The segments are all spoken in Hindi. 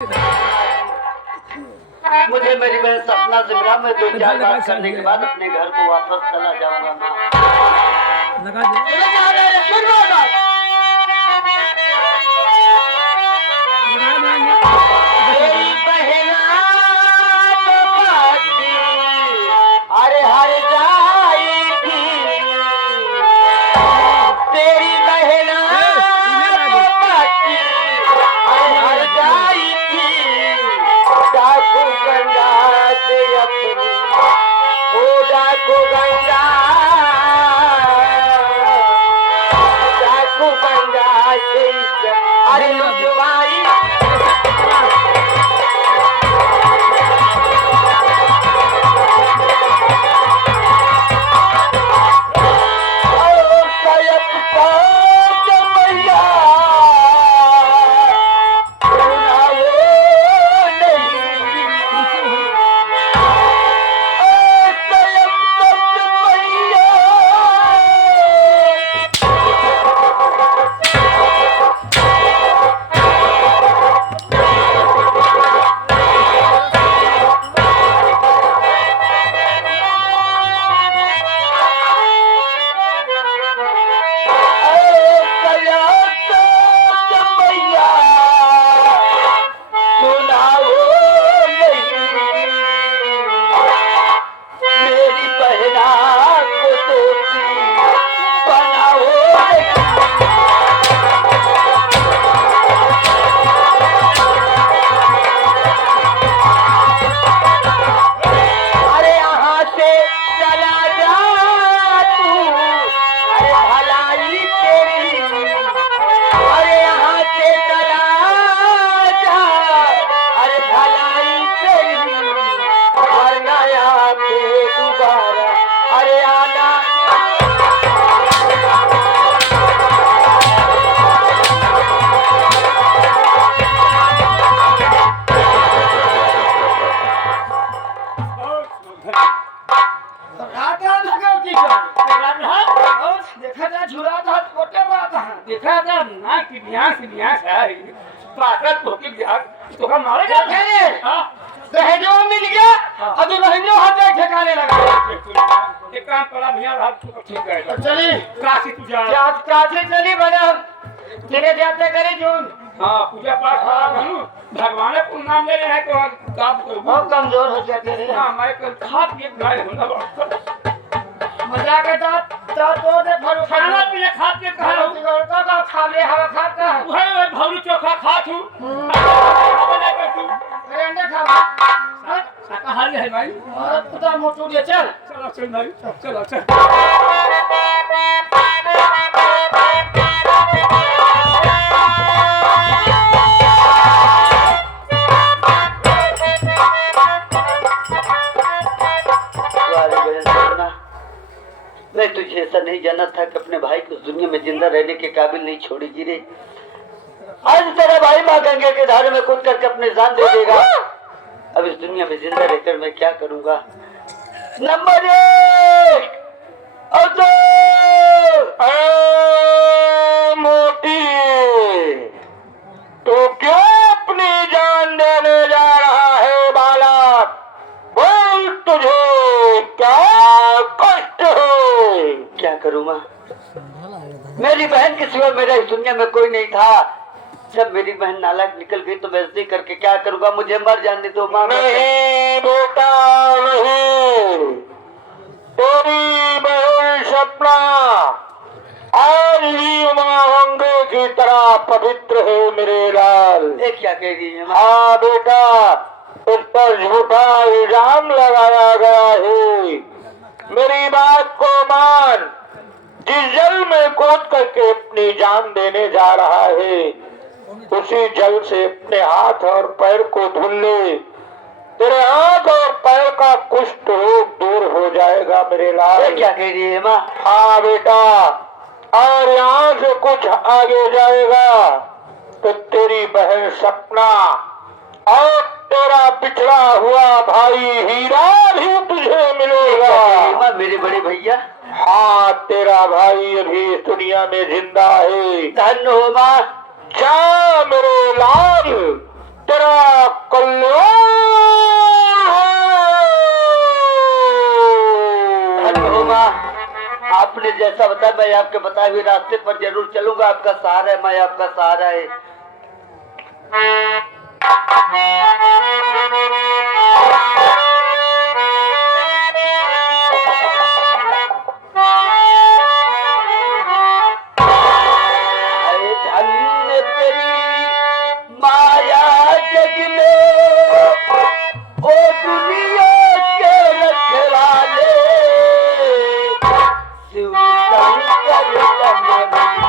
मुझे मेरी बहन सपना से मिला। मैं 2-4 बात करने के बाद अपने घर को वापस चला जाऊंगा। माँ लगा दे। तेरी बहना तो बाकी, अरे हर जाई थी। तेरी बहना तो बाकी, अरे हर जाई थी। डाकू गंगा से अपनी, ओ डाकू गंगा, डाकू गंगा से अरे लुटवाई। दहेजो मिल गया और तो रहने हाथ ठिकाने लगा। एक काम पड़ा भैया, हाथ ठीक है। चली काशी पूजा, काशी चली बना तेरे जाते करे जो। हाँ पूजा पाठ करूँ, भगवान को नाम ले रहे हैं तो काम करूँ। बहुत कमजोर हो जाते हैं। हाँ मैं खा पिए गाय मजा के तो दे फरू खाना पीना खा के का खा ले हवा खाता है। वही भौरी चोखा खा तू बना कर तू अंडे खा शाकाहारी है भाई। और पुता मोटू ले चल। चलो चल भाई, चलो चल। मैं तुझे ऐसा नहीं जाना था कि अपने भाई को दुनिया में जिंदा रहने के काबिल नहीं छोड़ेगी रे। आज तेरा भाई माँ गंगे के धारे में कूद करके अपनी जान दे देगा। अब इस दुनिया में जिंदा रहकर मैं क्या करूंगा। नंबर 1 मोटी, तो क्यों अपनी जान देने जा रहा है बालक? बोल तुझे क्या कष्ट है? क्या करूं माँ? मेरी बहन के सिवा मेरा इस दुनिया में कोई नहीं था। जब मेरी बहन नालायक निकल गई तो मैं ऐसे करके क्या करूंगा? मुझे मर जाने दो माँ। नहीं बेटा नहीं, तेरी बहन सपना आज ही माँ गंगे की तरह पवित्र है मेरे लाल। ये क्या कह रही है? हाँ बेटा, उस पर झूठा इल्जाम लगाया गया है। मेरी बात को मान। जिस जल में कूद करके अपनी जान देने जा रहा है, उसी जल से अपने हाथ और पैर को धुल ले। तेरे हाथ और पैर का कुष्ठ रोग दूर हो जाएगा मेरे लाल। ये क्या कह रही है माँ? हाँ बेटा, और यहाँ से कुछ आगे जाएगा तो तेरी बहन सपना और तेरा बिछड़ा हुआ भाई हीरा भी तुझे मिलेगा। मेरे बड़े भैया, हाँ तेरा भाई अभी इस दुनिया में जिंदा है। धन्य हो माँ। जा मेरे लाल, तेरा मैं आपके बताए हुए रास्ते पर जरूर चलूंगा। आपका सहारा है, मैं आपका सहारा है। अरे धन्य तेरी माया जग में, ओ दुनिया के रखवाले, शिव शंकर रमन वाले,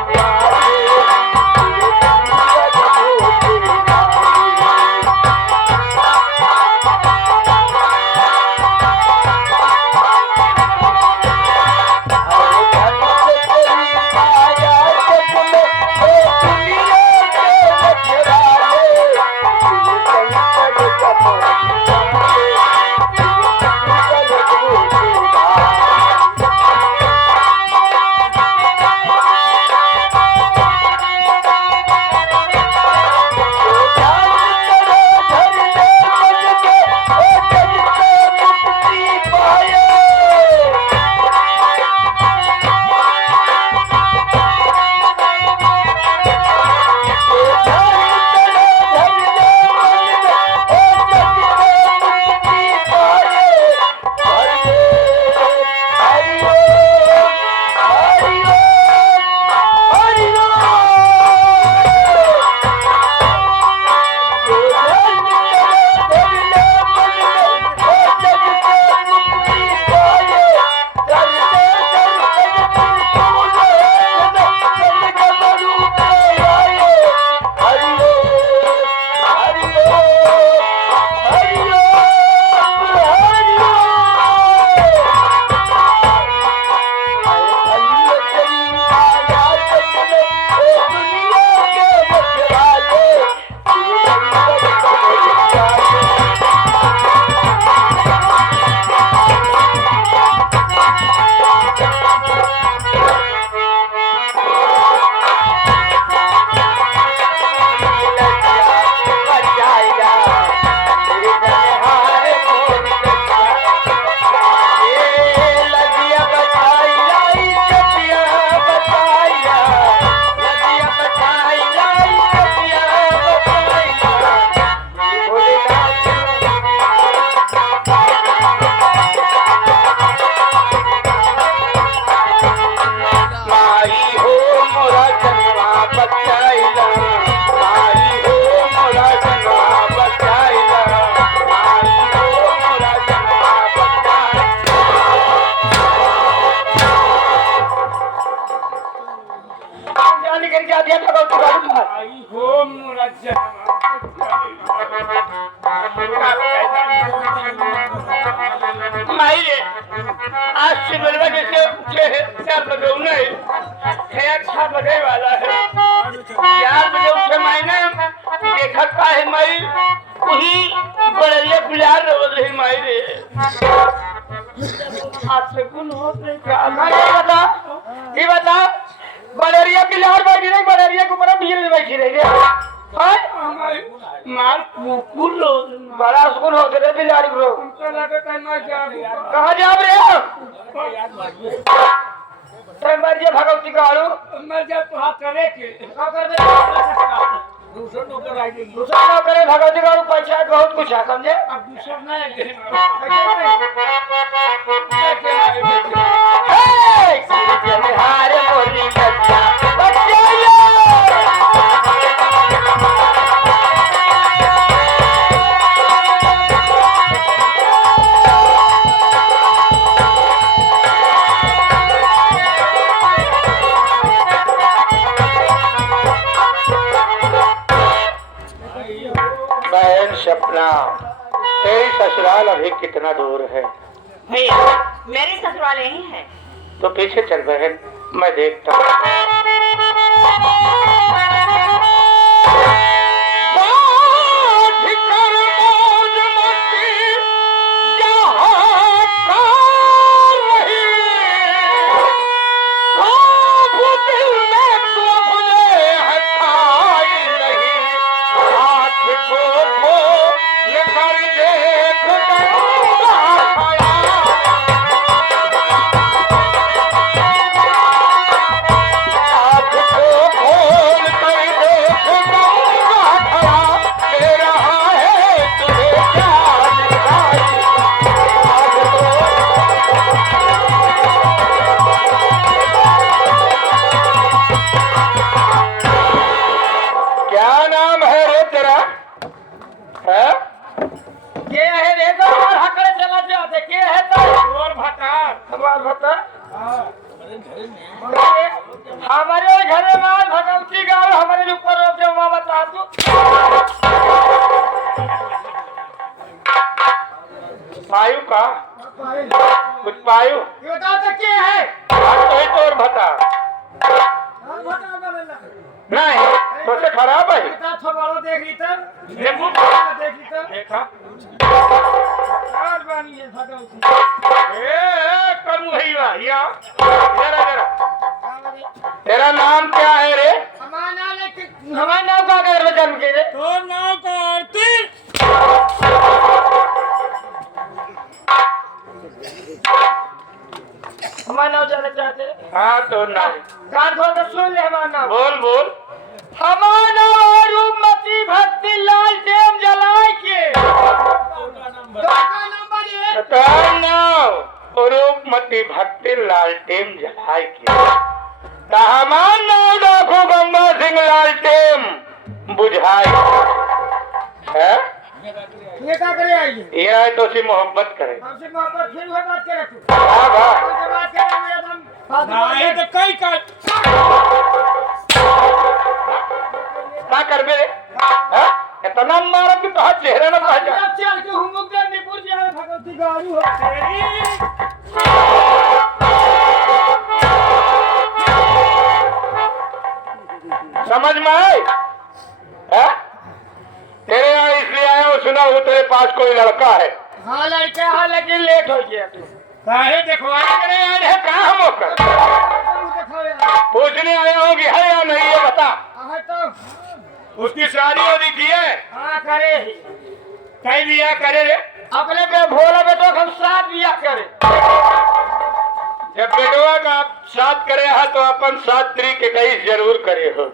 आज से बलवा जैसे 4 बजे नहीं है, 6 बजे वाला है। 4 बजे उठे मैंने देखा का है माई वही बड़े बिलार रही माई रे। आज से कुल हो नहीं क्या ये बता बड़ेरिया बिलार बैठी नहीं, बड़ेरिया के ऊपर भीड़ बैठी रही है। मार कुकुर बड़ा सुकून होते रे बिलारी ब्रो। कहाँ जा रहे हो? मर भगवती का आलू मर जा तो हाथ करे के दूसरा नौकर है भगवती का पंचायत बहुत कुछ है समझे। अब दूसरा नहीं सपना तेरी ससुराल अभी कितना दूर है? भैया मेरे ससुराल यही है। तो पीछे चल बहन, मैं देखता हूँ। है के है रे तो हकड़े चला जाते के है तो और भतार हमार बता हमारे घर में माल भगवती गाँव हमारे ऊपर रोक दे माँ बता तू पायु का कुछ पायु ये बता तो के है तो ही तोर भता नहीं तो से खराब है बता थोड़ा देख ली तब देखो देख ली तब देखा और बानी है भगवती ए करू है या जरा जरा तेरा नाम क्या है रे हमारा नाम का अगर में जन्म के रे तो नाम का आरती हमारा नाम जाना चाहते हैं हाँ तो नहीं कान खोल कर सुन ले हमारा नाम बोल बोल हमारा नाम रूपमती भक्ति लाल टेम जलाए के नंबर ये तेरा नाम रूपमती भक्ति लालटेम जलाए के हमार नाम डाकू गंगा सिंह लालटेम बुझाए है ये क्या करे आइए ये है तो सी मोहब्बत करे हमसे मोहब्बत फिर वह बात करे तू हाँ बा हमसे बात करे मैं एकदम नहीं तो कई का क्या कर बे इतना मारा कि तो चेहरा ना पहचान अब चल के हुमुक दे निपुर जाए भगवती गारू हो समझ में आए है? तेरे यहाँ इसलिए आया हूँ सुना हूँ तेरे पास कोई लड़का है हाँ लड़का है लेकिन लेट हो गया तू काहे दिखवाने करे आए हैं कहाँ हम होकर पूछने आया हूँ कि है या नहीं ये बता तो उसकी शादी वादी की है हाँ करे ही कहीं बिया करे रे अपने पे भोला बेटो हम साथ बिया करे जब बेटवा का आप साथ करे है तो अपन सात तरीक के 21 जरूर करे हो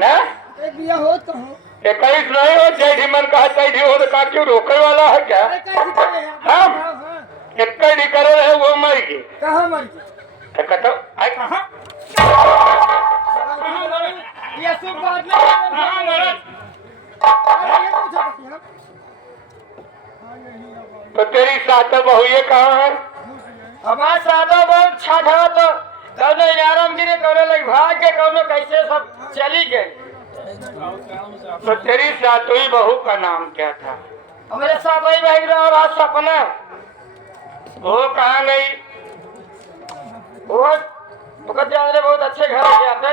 ना एक बिया हो तो हो 21 नहीं हो जैठी मन कहा तैठी हो तो का क्यों रोकने वाला है क्या हम 21 करे रहे वो मर गई कहाँ मर गई कहता आई कहाँ ये सब बात नहीं तो तेरी साथ बहू ये कहाँ है हमारा सादा बहुत छाठा तो कौनो इनारम गिरे कौनो लग भाग के कौनो कैसे सब चली गए तो तेरी सातवीं बहू का नाम क्या था हमारे साथ ही बह रहा सपना वो कहाँ गई वो तो जा रहे बहुत अच्छे घर जाते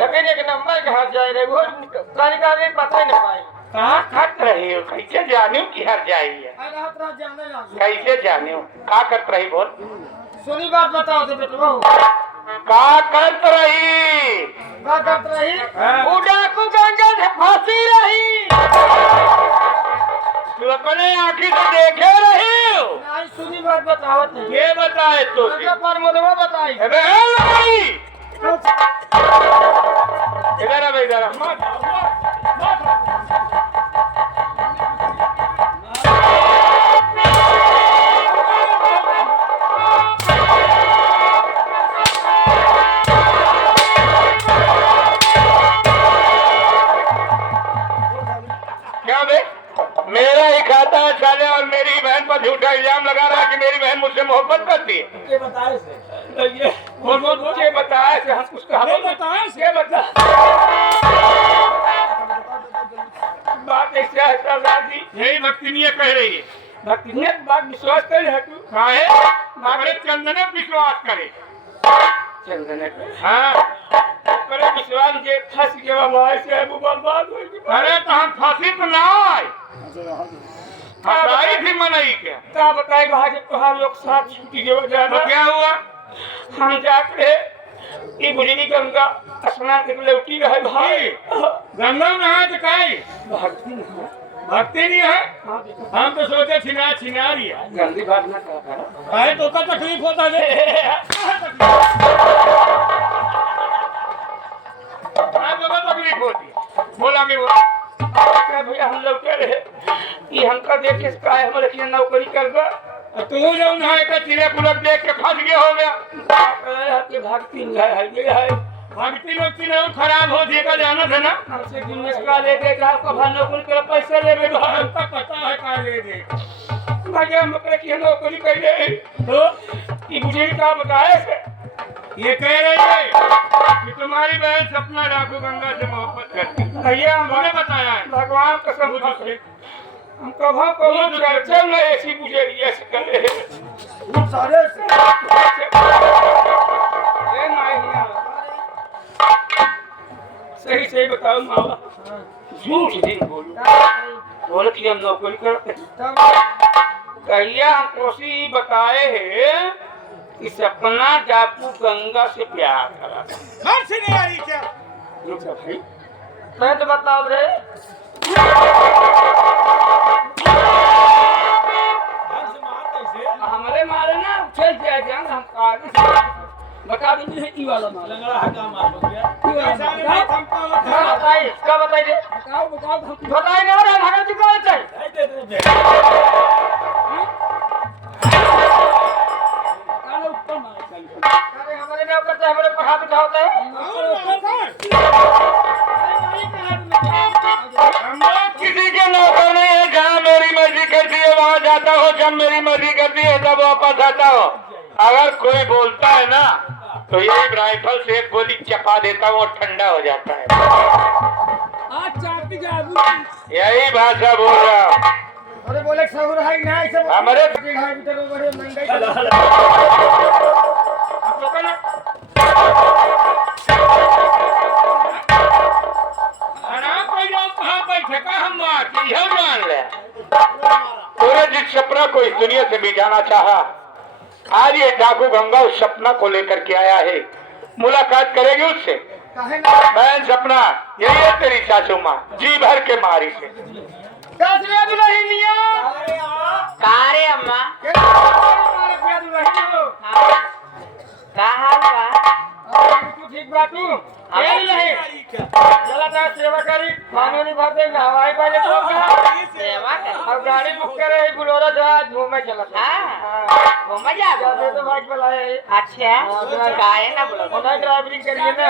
लेकिन एक नंबर के घर जा रहे वो कहीं का भी पता ही नहीं पाई कहाँ खट रही हो कैसे जाने कि हर जाई है रात रात जाने लगे कैसे जाने हो का करत रही बोल सुनी बात बताओ तो बेटवा का करत रही क्या करत रही वो डाकू गंगा से फंसी रही तू अपने आँखी से देखे रही हो नहीं सुनी बात बताओ तो ये बताए तो पर मुझे बताई अबे ए लड़ाई! इधर अब इधर क्या बे मेरा ही खाता है साले और मेरी बहन पर झूठा इल्जाम लगा रहा है कि मेरी बहन मुझसे मोहब्बत करती है ये बताए से ये बोल के बताया कि हम कुछ कहा ये बताए से ये बता बात ऐसे है सरदार जी यही भक्तिनीय कह रही है भक्तिनीय बात विश्वास कर है तू काहे अरे चंदने विश्वास करे चंदने हाँ करे विश्वास के फंस के हमारे से वो बर्बाद हो गई अरे तो हम फांसी तो ना आए हमारी थी मनाई क्या क्या बताएगा कि तुहार लोग साथ छुट्टी के वजह तो क्या हुआ हम जाके ये बुझनी गंगा स्नान के लौटी रहे भाई गंगा में नहाए तो काई भक्ति भक्ति नहीं है हम तो सोचे छिनारी है गंदी बात ना कर काहे तो का तकलीफ होता है हाँ तो तकलीफ होती है बोला कि वो भैया हम लोग कह रहे ये हमका देख के का है हमारे लिए नौकरी कर गया तू जो नहाए का चिड़े पुलक देख के फंस गया हो गया आपके भक्ति है ये है भक्ति भक्ति नहीं खराब हो देगा जाना था ना हमसे गिननेस का ले दे का भानो कुल के पैसे ले बे हमका पता है का ले दे भैया मकरे की नौकरी कर ले तो ये मुझे क्या बताए से ये कह रही है कि तुम्हारी बहन सपना डाकू गंगा से मोहब्बत करती है। भैया हमने बताया है भगवान कसम खा के हम कभा को चर्चा में ऐसी मुझे ऐसे करे वो सारे ए माइया सही सही बताओ मावा झूठ नहीं बोलो बोले कि हम नौकरी करते कहिया हम कोसी बताए हैं कि सपना डाकू गंगा से प्यार करा घर से नहीं आ रही क्या रुक जा भाई मैं तो बताओ रे हमारे मारे ना उछल जाए जान हम कागज बता दीजिए है ई वाला माल लंगड़ा हटा मार लो क्या बताइए क्या बताइए बताओ बताइए ना रे भागल जी कौन है अरे हमारे ने करता है हमारे पर हाथ उठाता है हम लोग किसी के नौकर नहीं है। जहाँ मेरी मर्जी करती है वहाँ जाता हो, जब मेरी मर्जी करती है तब वापस आता हो। अगर कोई बोलता है ना तो यही राइफल से एक गोली चपा देता हूँ और ठंडा हो जाता है। यही भाषा बोल रहा हूँ। अरे बोले सहुर है ना ऐसे हमारे है भीतर बड़े महंगाई हम मान ले पूरे जिस सपना को इस दुनिया से मिटाना चाहा, आज ये डाकू गंगा उस सपना को लेकर के आया है। मुलाकात करेगी उससे। बहन सपना, यही है तेरी सासू माँ, जी भर के मारी से। कारे अम्मा का हाल बा ठीक बात तू चला था सेवा करी मानवनी भरते हवाई पहले तो सेवा कर अब गाड़ी बुक करे बुलोरा जहाज घूमे चला था घूम जा जाते तो बाइक बुलाए अच्छा काहे ना बोलो उन्हें ड्राइवरिंग करिए ना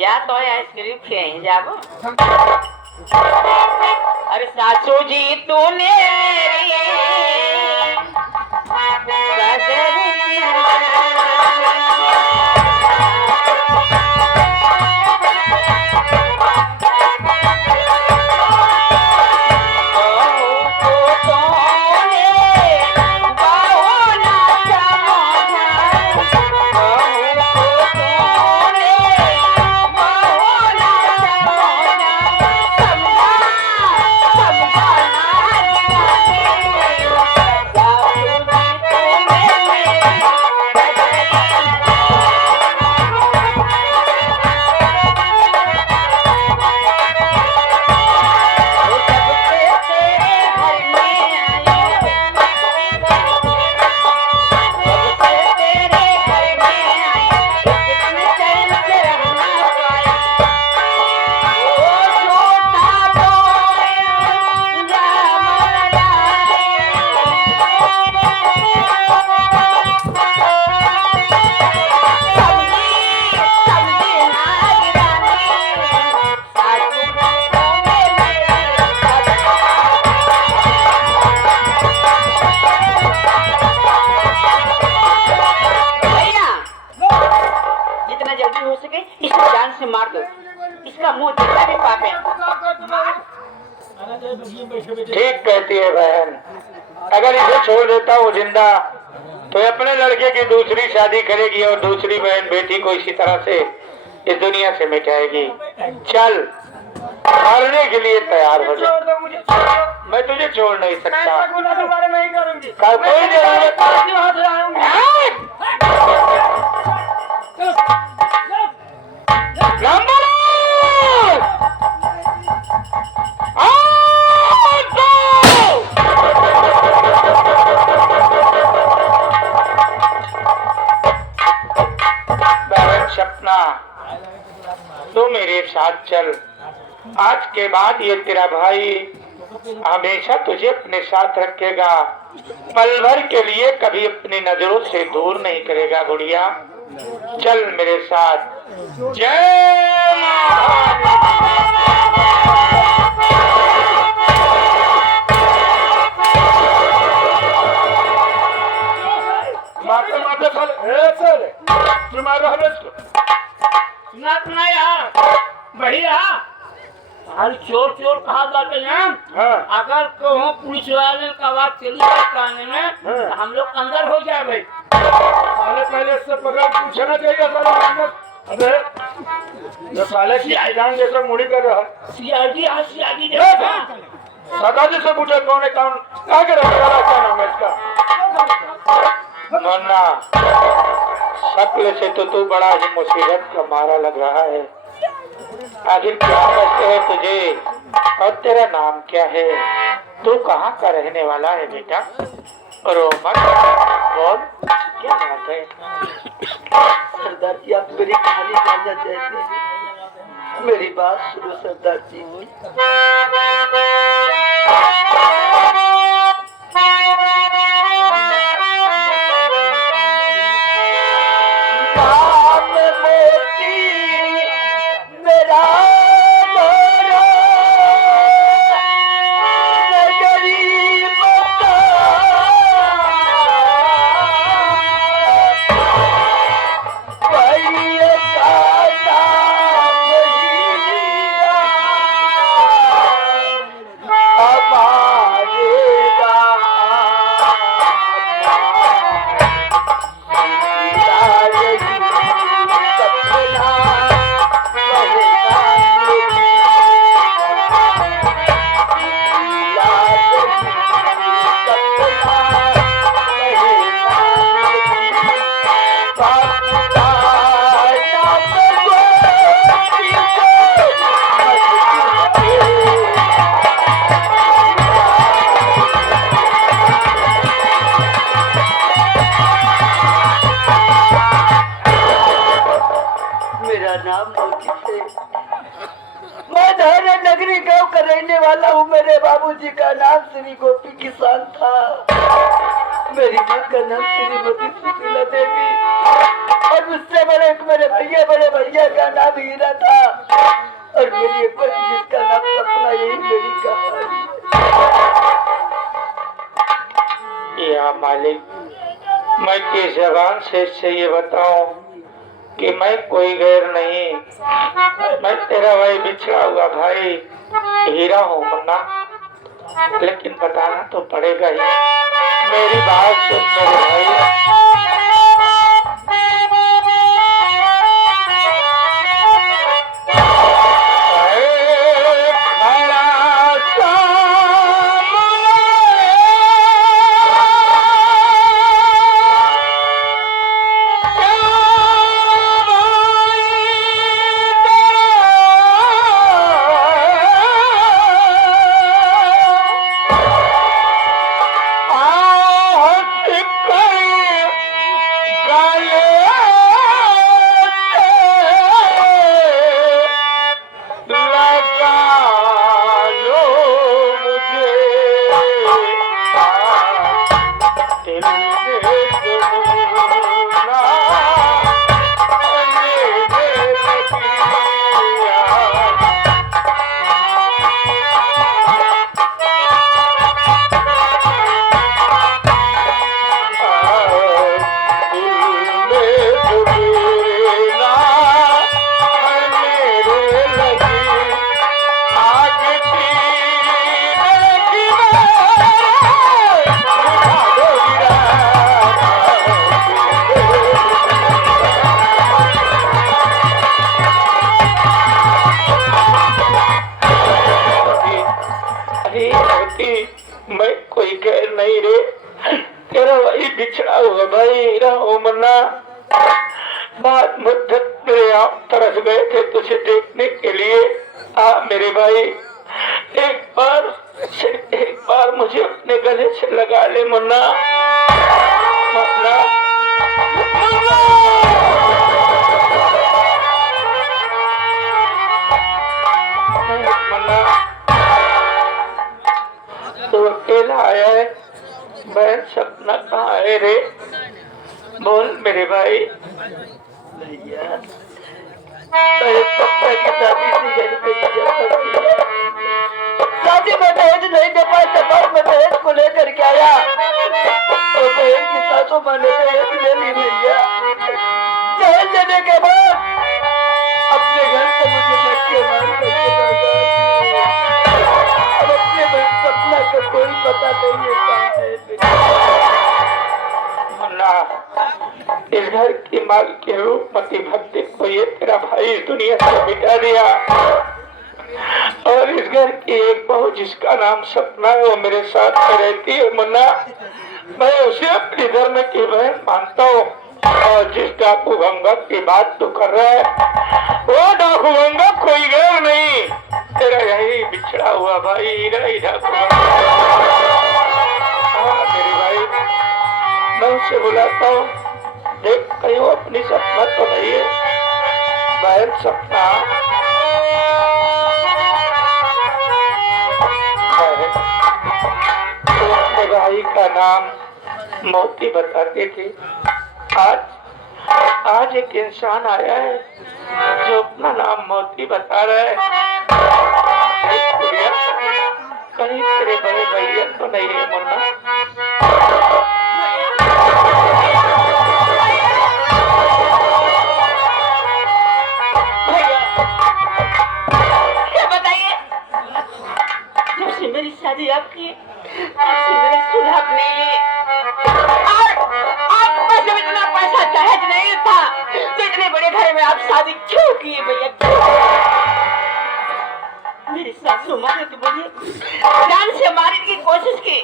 या तो आइसक्रीम खिलाई जाबो अरे सासू जी तूने मार दो इसका मुंह जितना भी पापे ठीक कहती है बहन। अगर इसे छोड़ देता हूँ जिंदा तो अपने लड़के की दूसरी शादी करेगी और दूसरी बहन बेटी को इसी तरह से इस दुनिया से मिटाएगी। चल मरने के लिए तैयार हो जा। मैं तुझे छोड़ नहीं सकता। कोई जरूरत सपना तो मेरे साथ चल। आज के बाद ये तेरा भाई हमेशा तुझे अपने साथ रखेगा, पल भर के लिए कभी अपनी नजरों से दूर नहीं करेगा। गुड़िया चल मेरे साथ। जय माता माता चल तुम्हारा सुना सुना यार भैया हर चोर चोर कहा जाते हैं। हाँ। अगर कहूँ पुलिस वाले का बात चली जाए कानून में तो हम लोग अंदर हो जाए भाई। पहले से पकड़ पूछना चाहिए साला। अबे ये साले की आईजान जैसा मुड़ी कर रहा है। सीआईडी हाँ सीआईडी सदा जी से पूछे कौन है कौन क्या कर रहा है, क्या नाम है इसका? मुन्ना, शक्ल से तो तू बड़ा ही मुसीबत का मारा लग रहा है। आखिर क्या करते है तुझे और तेरा नाम क्या है? तू कहाँ का रहने वाला है बेटा? रो मत, बोल क्या बात है? सरदार जी आप मेरी कहानी जानना चाहते हैं? मेरी बात सुनो सरदार जी। मेरा नाम मोहित है। मैं धारा नगरी गांव का रहने वाला हूँ। मेरे बाबूजी का नाम श्री गोपी किसान था। मेरी माँ का नाम श्रीमती सुशीला देवी और उससे बड़े मेरे बड़े भैया का नाम हीरा था और मेरी एक बहन जिसका नाम सपना। यही मेरी कहानी है। या मालिक, मैं किस जबान से इससे ये बताऊं कि मैं कोई गैर नहीं, मैं तेरा भाई बिछड़ा हुआ भाई हीरा हूँ मुन्ना। लेकिन बताना तो पड़ेगा ही। मेरी बात सुन मेरे भाई। मैं कोई गैर नहीं रे, तेरा भाई बिछड़ा हुआ भाई हीरा हो मुन्ना। बात मुद्दत मेरे आप तरस गए थे तुझे देखने के लिए। मेरे भाई सिर्फ एक बार मुझे अपने गले से लगा ले मुन्ना। मुन्ना तो अकेला आया है, बहन सपना कहाँ है रे? बोल मेरे भाई। भैया मेरे सपना की शादी इसी घर पे की जा सकती है। शादी में दहेज नहीं दे पाए तो बाद में दहेज को लेकर के आया तो दहेज की सासू माँ ने दहेज ले ली भैया। दहेज लेने के बाद अपने घर से मुझे धक्के मार करके अब अपने सपना का कोई पता नहीं है। मुन्ना, इस घर की माल के रूपमती भक्ति को ये तेरा भाई इस दुनिया से मिटा दिया और इस घर की एक बहू जिसका नाम सपना है वो मेरे साथ में रहती है। मुन्ना, मैं उसे अपनी धर्म की बहन मानता हूँ और जिस डाकू गंगा की बात तू कर रहा है वो डाकू गंगा कोई गया नहीं, तेरा यही बिछड़ा हुआ भाई नहीं डाकू मेरे भाई। मैं उसे बुलाता हूँ, देख कहीं वो अपनी सपना तो नहीं है। बहन सपना, तो अपने भाई का नाम मोती बताते थे। आज एक इंसान आया है जो अपना नाम मोती बता रहा है। कहीं तेरे बड़े भैया तो नहीं है मुन्ना? मेरी शादी आपकी मेरे सुलह नहीं और आपके पास जब इतना पैसा दहेज नहीं था तो इतने बड़े घर में आप शादी क्यों किए भैया? मेरी सासू माँ ने तो मुझे जान से मारने की कोशिश की।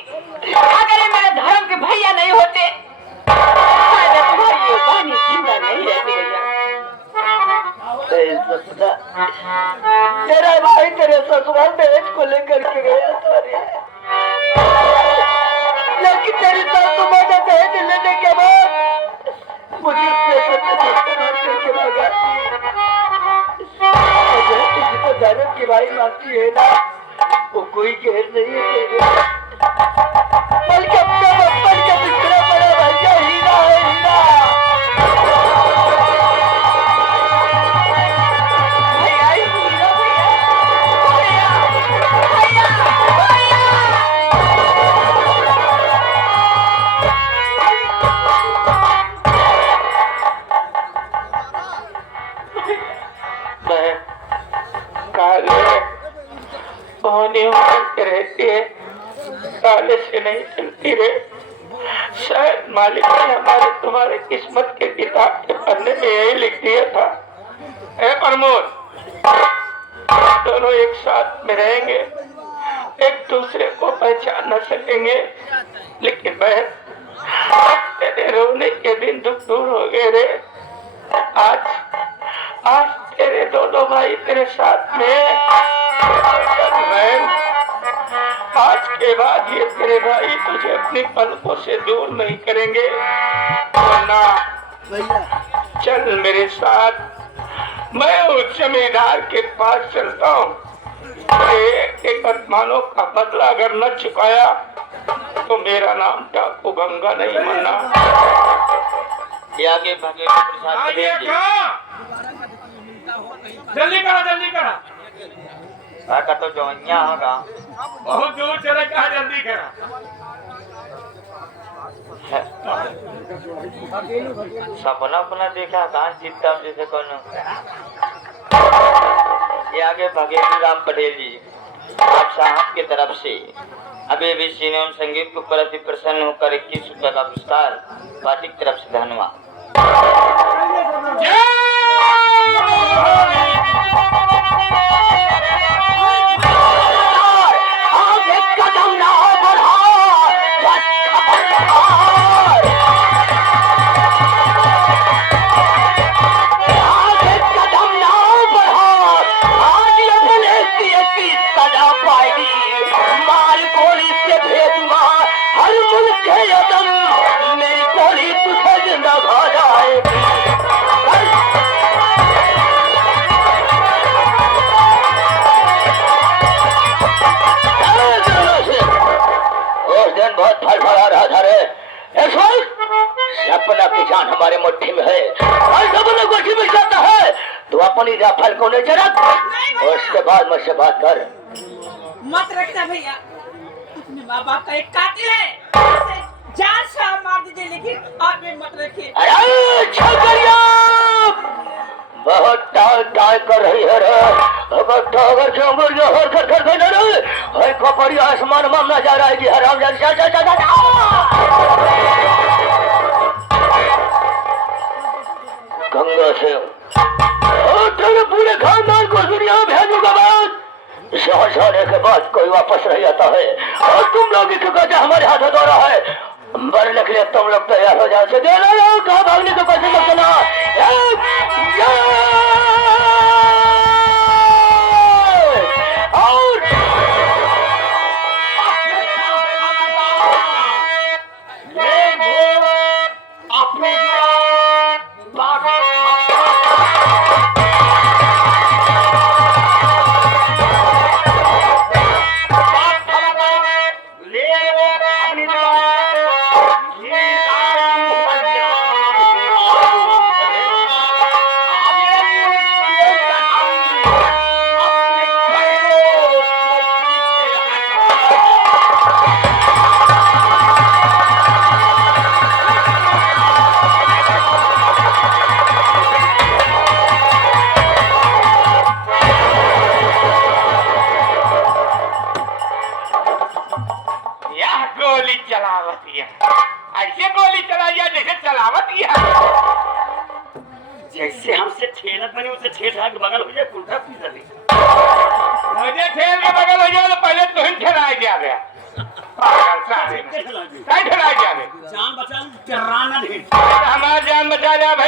अगर ये मेरे धर्म के भैया नहीं होते शायद तुम्हारी ये वाणी जिंदा नहीं रहती भैया। तेरा भाई तेरे ससुराल दहेज को लेकर के गया था रे, लेकिन तेरी सासू माँ ने दहेज लेने के बाद मुझे करके भगा दी। धर्म की भाई मानती है ना, वो कोई गैर नहीं है तेरे, बल्कि अपने बचपन के बिछड़ा पड़ा भैया हीरा है हीरा। रहती है ताले से नहीं चलती रे। शायद मालिक ने हमारे तुम्हारे किस्मत के किताब के पन्ने में यही लिख दिया था। ए प्रमोद, दोनों एक साथ में रहेंगे, एक दूसरे को पहचान न सकेंगे, लेकिन बहन तेरे रोने के दिन दुख दूर हो गए रे। आज तेरे दोनों भाई तेरे साथ में। बहन, आज के बाद ये तेरे भाई तुझे अपनी पलकों से दूर नहीं करेंगे। ना चल मेरे साथ, मैं उस जमींदार के पास चलता हूँ। एक अरमानों का बदला अगर न चुकाया तो मेरा नाम डाकू गंगा नहीं मरना। आगे भागे प्रसाद जल्दी करा का तो जोइया होगा, बहुत दूर चले, कहा जल्दी करा। सपना अपना देखा कहाँ जीतता हूँ जैसे कौन। ये आगे भागे राम पटेल जी आप साहब की तरफ से अभी भी सिनेमा संगीत के ऊपर अति प्रसन्न होकर 21 रुपये का पुरस्कार पार्टी की तरफ से धन्यवाद। अपना की जान हमारे मुट्ठी में है और जब उन्हें गोटी में जाता है तू अपनी राफल को नहीं चरक, और उसके बाद मुझसे बात कर। मत रखना भैया, अपने माँ बाप का एक कातिल है, जान से आप मार दीजिए, लेकिन आप भी मत रखिए। अरे छोकरिया, बहुत टाल कर रही है रे, अगर चोंगर जो हर कर रे, हर कपड़ी आसमान में ना जा रहा है कि हराम जा गंगा से और तेरे पूरे खानदान को दुनिया में भेजूंगा। बाद शहर जाने के बाद कोई वापस नहीं आता है, और तुम लोग ही कहते हमारे हाथ दौरा है, मरने के लिए तुम लोग तैयार हो जाओ। से दे लो, कहाँ भागने को पैसे मत देना। और अपने गोली चलावती है, ऐसे गोली चलाइया जैसे चलावती है, जैसे हमसे ठेलत बनी उसे ठेल के बगल हो जाए, उल्टा सीधा नहीं। मुझे ठेल के बगल हो जाए तो पहले तो ही ठेलाया गया जान बचा, हमारा जान बचा लिया भाई।